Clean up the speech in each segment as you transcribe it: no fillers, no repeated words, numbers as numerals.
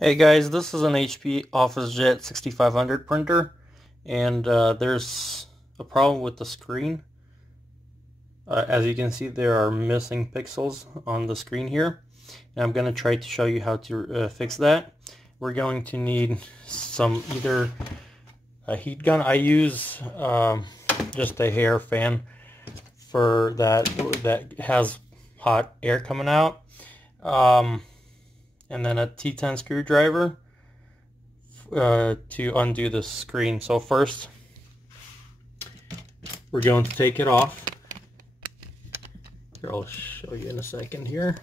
Hey guys, this is an HP Officejet 6500 printer, and there's a problem with the screen. As you can see, there are missing pixels on the screen here, and I'm going to try to show you how to fix that. We're going to need either a heat gun. I use just a hair fan for that has hot air coming out. And then a T10 screwdriver to undo the screen. So first, we're going to take it off. Here, I'll show you in a second here.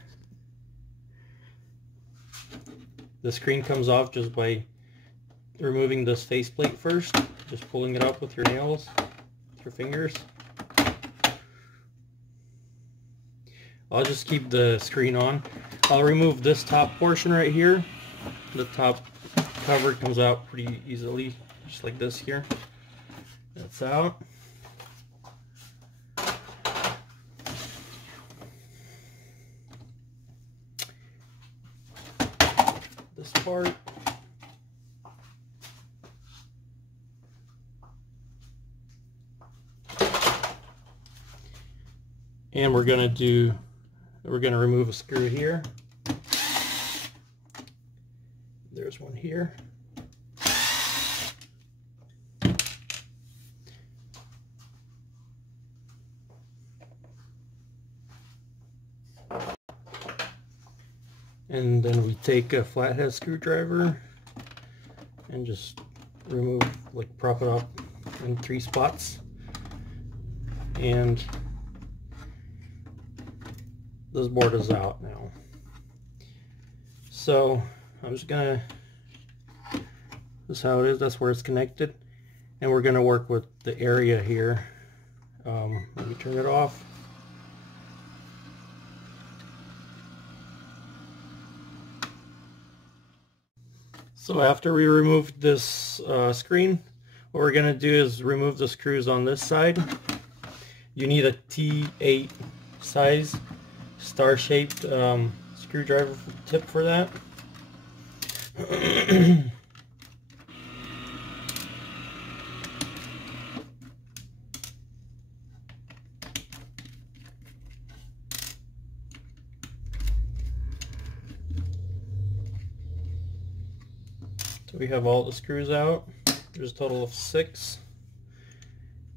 The screen comes off just by removing this faceplate first, just pulling it up with your nails, with your fingers. I'll just keep the screen on. I'll remove this top portion right here. The top cover comes out pretty easily, just like this here. That's out. This part. And we're gonna remove a screw here. There's one here. And then we take a flathead screwdriver and just remove, prop it up in 3 spots. And this board is out now. So I'm just gonna, this is how it is, that's where it's connected. And we're gonna work with the area here. Let me turn it off. So after we remove this screen, what we're gonna do is remove the screws on this side. You need a T8 size star-shaped screwdriver tip for that. So we have all the screws out. There's a total of 6.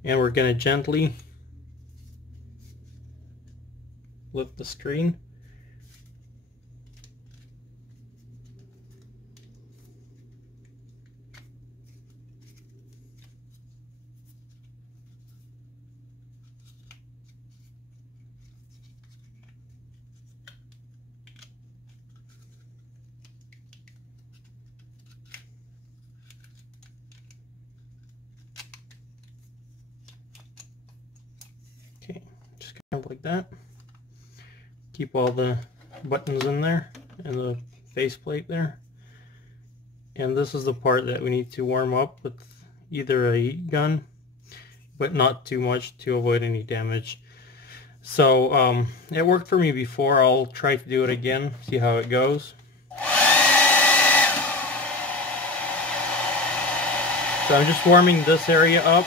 And we're going to gently lift the screen. Okay, just kind of like that. Keep all the buttons in there and the faceplate there. And this is the part that we need to warm up with either a heat gun, but not too much to avoid any damage. So it worked for me before. I'll try to do it again, see how it goes. So I'm just warming this area up.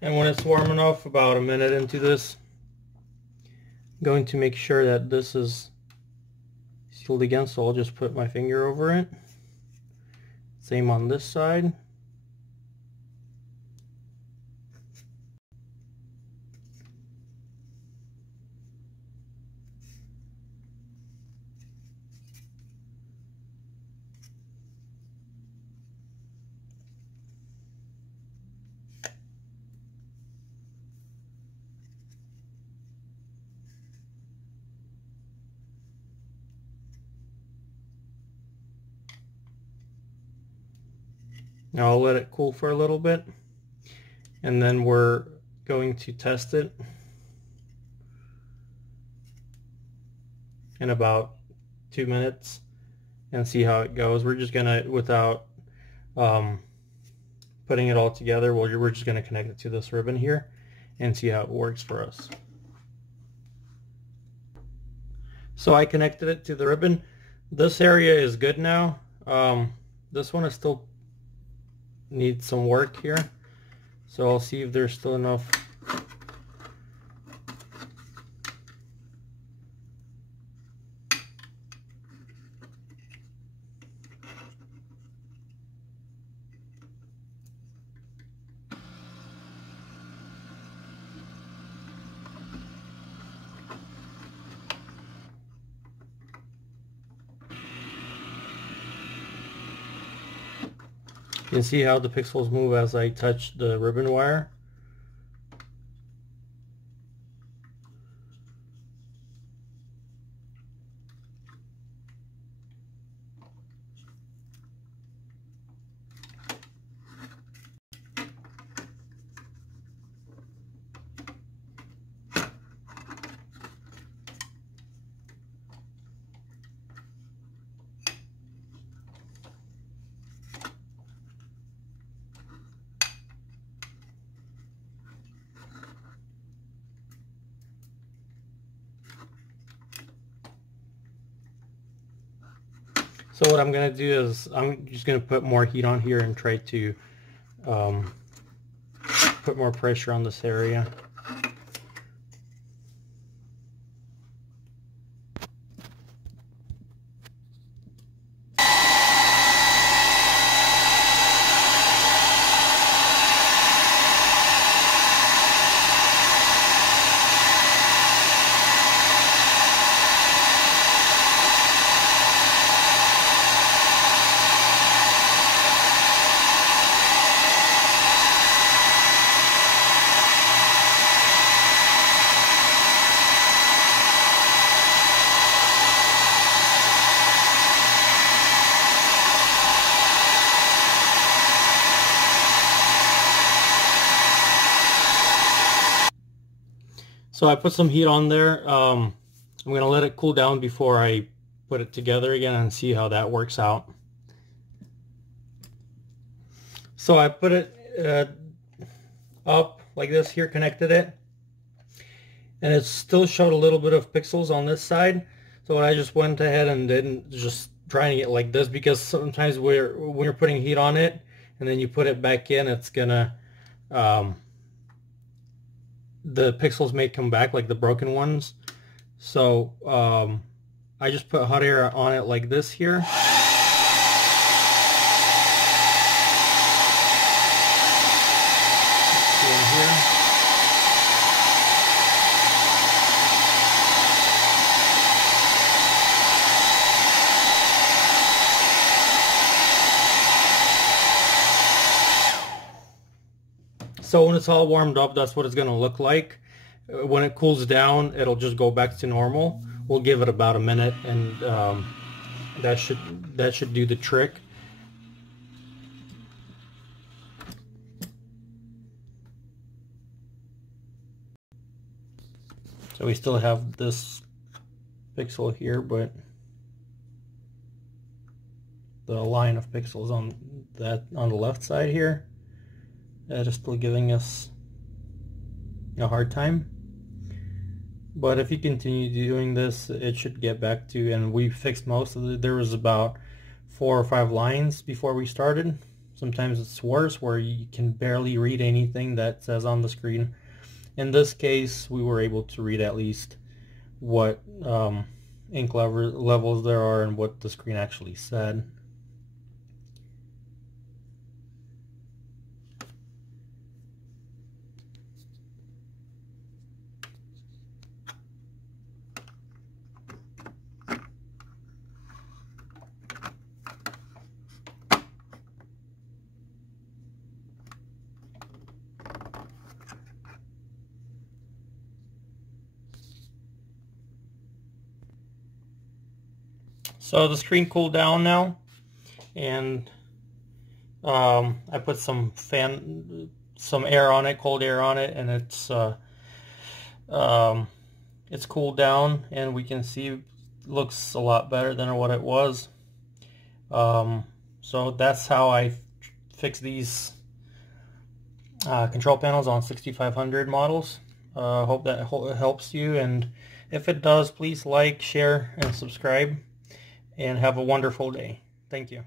And when it's warm enough, about a minute into this, I'm going to make sure that this is sealed again, so I'll just put my finger over it. Same on this side. Now I'll let it cool for a little bit, and then we're going to test it in about 2 minutes and see how it goes. We're just gonna, without putting it all together, we're just gonna connect it to this ribbon here and see how it works for us. So I connected it to the ribbon. This area is good now. This one is still needs some work here, so I'll see if there's still enough. You can see how the pixels move as I touch the ribbon wire. So what I'm going to do is I'm just going to put more heat on here and try to put more pressure on this area. So I put some heat on there. I'm going to let it cool down before I put it together again and see how that works out. So I put it up like this here, connected it, and it still showed a little bit of pixels on this side. So what I just went ahead and did, just trying it like this, because sometimes when you're putting heat on it and then you put it back in, it's gonna the pixels may come back like the broken ones. So I just put hot air on it like this here. So when it's all warmed up, that's what it's going to look like. When it cools down, it'll just go back to normal. We'll give it about a minute, and that should do the trick. So we still have this pixel here, but the line of pixels on the left side here, that is still giving us a hard time. But if you continue doing this, it should get back to, and we fixed most of it. There was about 4 or 5 lines before we started. Sometimes it's worse, where you can barely read anything that says on the screen. In this case, we were able to read at least what ink levels there are and what the screen actually said. So the screen cooled down now, and I put some air on it, cold air on it, and it's cooled down, and we can see it looks a lot better than what it was. So that's how I fix these control panels on 6500 models. Hope that helps you, and if it does, please like, share, and subscribe, and have a wonderful day. Thank you.